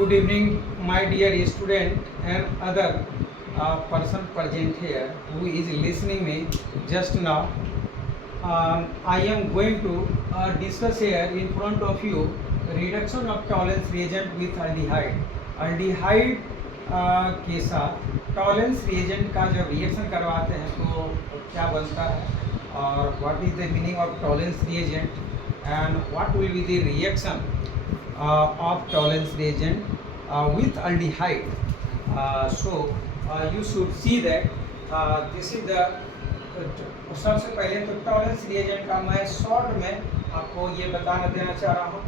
Good evening, my dear student and other person present here who is listening me just now. I am going to discuss here in front of you reduction of tolerance reagent with aldehyde. Aldehyde के साथ Tollens reagent का जब reaction करवाते हैं तो क्या बनता है और what is the meaning of Tollens reagent and what will be the reaction of tolerance reagent with aldehyde. You should see that this is the सबसे पहले तो टॉलेंस रिएजेंट का मैं शॉर्ट में आपको ये बताना देना चाह रहा हूँ.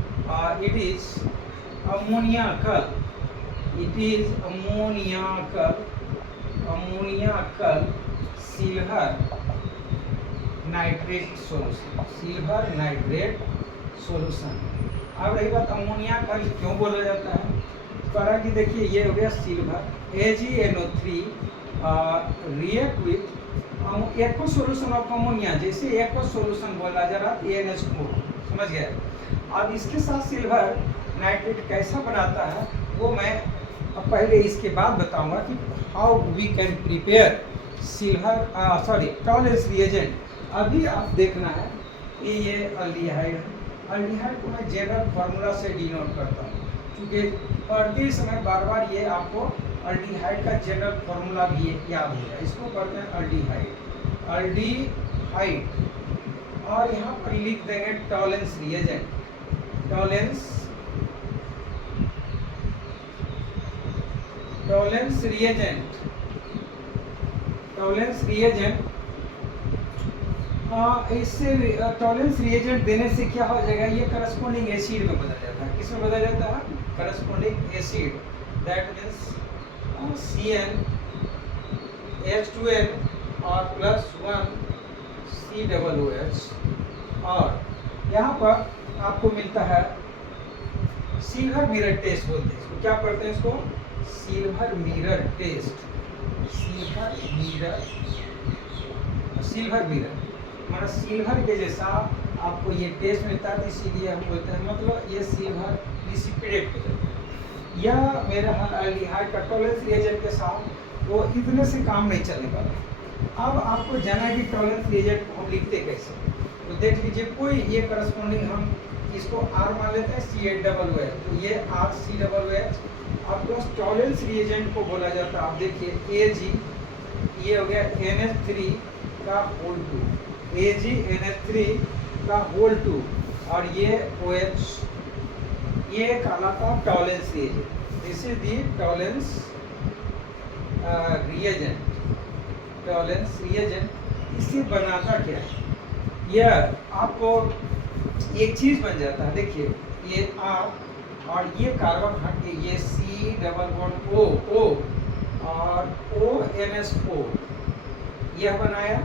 It is अमोनियाकल. It is अमोनियाकल silver nitrate solution. Silver nitrate solution. अब रही बात अमोनिया का क्यों बोला जाता है, करा कि देखिए ये हो गया silver AgNO3 react with aqueous solution of ammonia. जैसे एक्व सोल्यूशन बोला जा रहा NH4, समझ गए. अब इसके साथ सिल्वर नाइट्रेट कैसा बनाता है वो मैं पहले इसके बाद बताऊंगा कि how we can prepare silver Tollens reagent. अभी आप देखना है कि ये अल्डिहाइड है. अल्डिहाइड को मैं जनरल फार्मूला से डिनोट करता हूँ क्योंकि पढ़ते समय बार बार ये आपको अल्डिहाइड का जनरल फार्मूला भी याद हो जाए. इसको करते हैं अल्डिहाइड और यहाँ पर लिख देंगे टॉलेंस रिएजेंट. टॉलेंस रिएजेंट इससे टॉलेंस रिएजेंट देने से क्या हो जाएगा, ये करस्पॉन्डिंग एसिड में बदल जाता है. किस में बदल जाता है, corresponding acid. That means CnH2n और +1 COOH. और यहाँ पर आपको मिलता है सिल्वर मिरर टेस्ट बोलते हैं इसको. क्या पढ़ते हैं इसको, silver mirror test. Silver mirror हमारा सिल्वर के जैसा आपको ये टेस्ट मिलता है, इसीलिए हम बोलते हैं मतलब ये सिल्वर प्रिसिपिटेट हो जाता है. यह मेरा अल्डिहाइड का टॉलेंस रिएजेंट के साथ वो इतने से काम नहीं चलने वाला. अब आपको जाना है कि टॉलेंस रिएजेंट को हम लिखते कैसे. तो देख लीजिए कोई ये करस्पॉन्डिंग हम इसको R मान लेते हैं CH तो ये RCOOH. अब तो टॉलेंस रिएजेंट को बोला जाता है. आप देखिए Ag ये हो गया NH3 का होल 2, AgNH3 का होल 2 और ये OH, ये कहलाता है Tollens reagent. This is the Tollens reagent. इसे बनाता क्या है, यह आपको एक चीज बन जाता है. देखिए ये R और ये कार्बन हट के ये C+O और ONH4 यह बनाया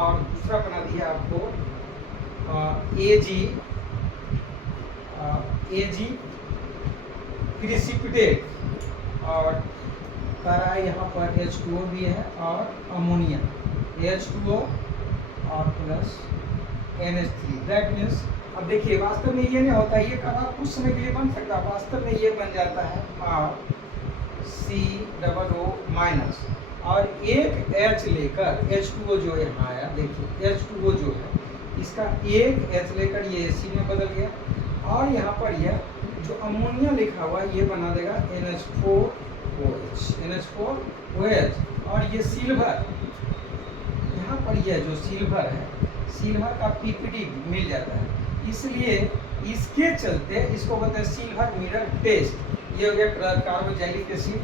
और दूसरा बना दिया आपको Ag प्रिसिपिटेट और करा यहाँ पर H2O भी है और अमोनिया H2O और प्लस NH3. दैट मीन्स अब देखिए वास्तव में ये नहीं होता, ये करा कुछ समय के लिए बन सकता है, वास्तव में ये बन जाता है RCOO- और एक H लेकर H2O जो यहाँ आया. देखिए H2O जो है इसका एक H लेकर ये एसिड में बदल गया और यहाँ पर यह जो अमोनिया लिखा हुआ है ये बना देगा NH4OH. और ये सिल्वर यहाँ पर यह जो सिल्वर है, सिल्वर का PPT मिल जाता है, इसलिए इसके चलते इसको कहते हैं सिल्वर मिरर टेस्ट. ये हो गया कार्बोक्सिलिक एसिड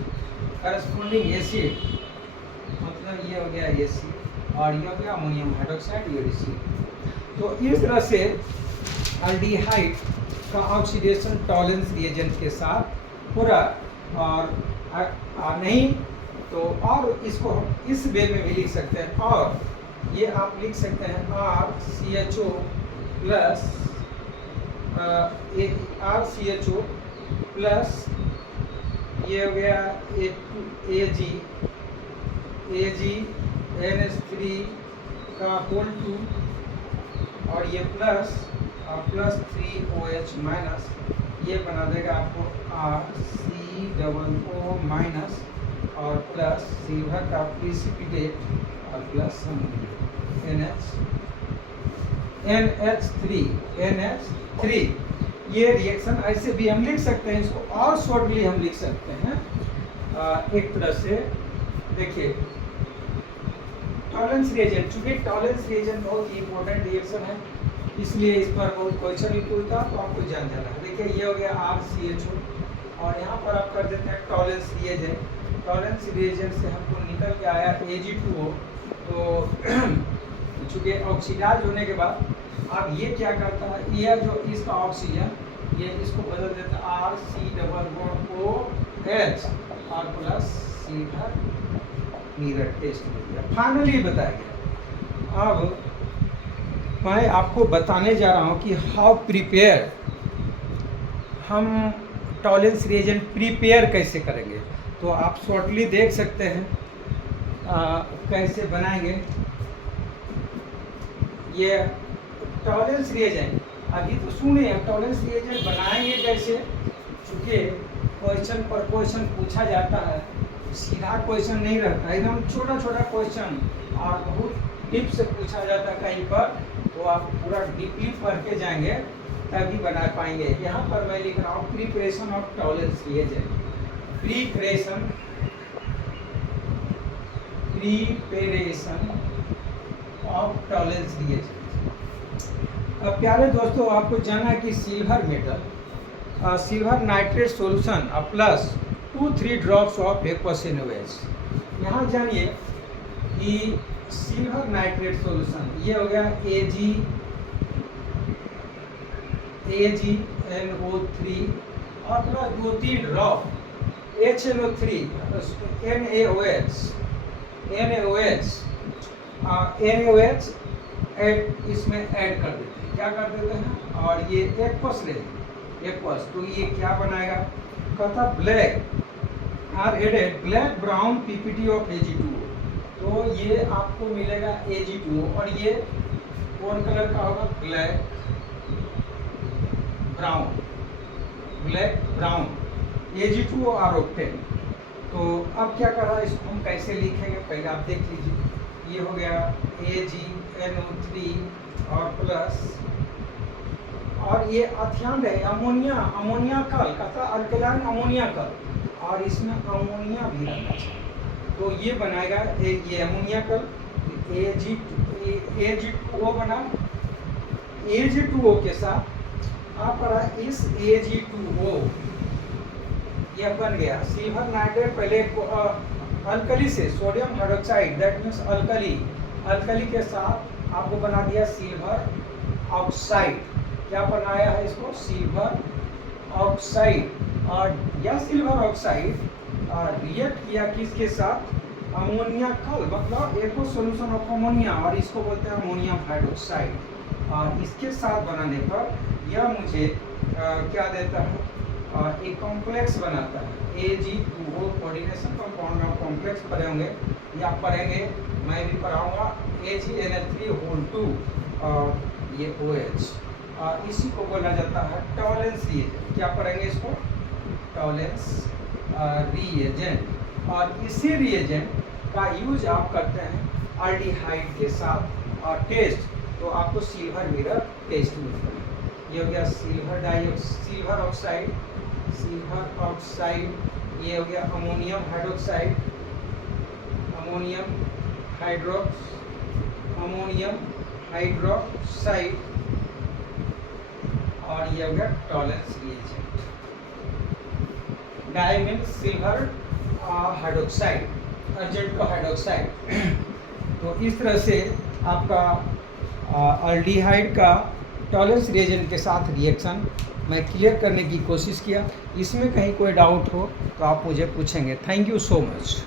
करस्पॉन्डिंग एसिड, मतलब ये हो गया एसिड और ये हो गया अमोनियम हाइड्रोक्साइड यूरिसिड. तो इस तरह से अल्डिहाइड का ऑक्सीडेशन टॉलेंस रिएजेंट के साथ पूरा और नहीं तो और इसको हम इस वे में भी लिख सकते हैं. और ये आप लिख सकते हैं RCHO प्लस ये हो गया AgNH3 का होल 2 और ये प्लस 3OH माइनस, ये बना देगा आपको RCOO COO माइनस और प्लस सिल्वर का प्रिसिपिटेट और प्लस NH3 ये रिएक्शन ऐसे भी हम लिख सकते हैं, इसको और शॉर्टली हम लिख सकते हैं एक तरह से। देखिए टॉलरेंस रिएजेंट, चूंकि टॉलरेंस रिएजेंट बहुत ही इंपॉर्टेंट रिएक्शन है इसलिए इस पर बहुत क्वेश्चन भी पूछता तो आपको जान जाना है। देखिए ये हो गया RCHO और यहाँ पर आप कर देते हैं टॉलरेंस रिएजेंट। टॉलरेंस रिएजेंट से हमको निकल के आया Ag2O। तो चूँकि ऑक्सीडाइज होने के बाद अब ये क्या करता है, ये जो इसका ऑक्सीजन ये इसको बदल देता है RC≡OH और प्लस सीधा मिरर टेस्ट हो गया। फाइनली बताया गया। अब मैं आपको बताने जा रहा हूँ कि हाउ प्रिपेयर, हम टॉलरेंस रिएजेंट प्रिपेयर कैसे करेंगे। तो आप शॉर्टली देख सकते हैं कैसे बनाएंगे ये टॉलरेंस रिएजेंट। अभी तो सुने टॉलरेंस रिएजेंट बनाएंगे कैसे, चूँकि क्वेश्चन पर क्वेश्चन पूछा जाता है, सीधा क्वेश्चन नहीं रहता, एकदम छोटा छोटा क्वेश्चन और बहुत डीप से पूछा जाता है कहीं पर, तो आप पूरा डीपली पढ़ के जाएंगे तभी बना पाएंगे। यहाँ पर मैं लिख रहा हूँ preparation of tolerance reagent. Preparation of tolerance reagent. अब प्यारे दोस्तों आपको जाना कि silver metal, silver nitrate solution plus 2-3 drops of aqueous NaOH। यहाँ जानिए कि सिल्वर नाइट्रेट सॉल्यूशन ये हो गया AgNO3 और प्लस 2-3 ड्रॉप HNO3 NaOH इसमें ऐड कर देते हैं। क्या कर देते हैं, और ये aqueous aqueous, तो ये क्या बनाएगा, कहता black are added black brown PPT of Ag2O। तो ये आपको मिलेगा Ag2O और ये कौन कलर का होगा, ब्लैक ब्राउन Ag2O और ऑक्टेन। तो अब क्या कर रहा है, इसको हम कैसे लिखेंगे पहले आप देख लीजिए। ये हो गया AgNO3 और प्लस, और ये ध्यान रहे अमोनिया कल कहता अल्कलाइन अमोनिया कल, और इसमें अमोनिया भी रहना चाहिए। तो ये बनाएगा ये अमोनिया कल Ag2O बना। Ag2O के साथ आप करा इस Ag2O ये बन गया सिल्वर नाइट्रेट, पहले अल्कली से sodium hydroxide that means alkali के साथ आपको बना दिया सिल्वर ऑक्साइड। क्या बनाया है इसको, सिल्वर ऑक्साइड। और यह सिल्वर ऑक्साइड रिएक्ट किया किसके साथ, अमोनिया कल, मतलब एको सॉल्यूशन ऑफ अमोनिया, और इसको बोलते हैं अमोनियम हाइड्रोक्साइड। और इसके साथ बनाने पर यह मुझे क्या देता है, एक कॉम्प्लेक्स बनाता है Ag2O कोऑर्डिनेशन कंपाउंड में कॉम्प्लेक्स पढ़े होंगे या पढ़ेंगे, मैं भी पढ़ाऊंगा AgNH3 और ये OH। इसी को बोला जाता है टॉलरेंस रिएजेंट। क्या पढ़ेंगे इसको, टॉलरेंस रिएजेंट। और इसी रिएजेंट का यूज आप करते हैं अल्डिहाइड के साथ और टेस्ट, तो आपको सिल्वर मिरर टेस्ट मिलता है। ये हो गया सिल्वर ऑक्साइड, ये हो गया अमोनियम हाइड्रोक्साइड, और ये हो गया Tollens reagent. Diammine silver hydroxide, argento hydroxide. तो इस तरह से आपका अल्डिहाइड का टॉलरेंस रिएजेंट के साथ रिएक्शन मैं क्लियर करने की कोशिश किया। इसमें कहीं कोई डाउट हो तो आप मुझे पूछेंगे। Thank you so much.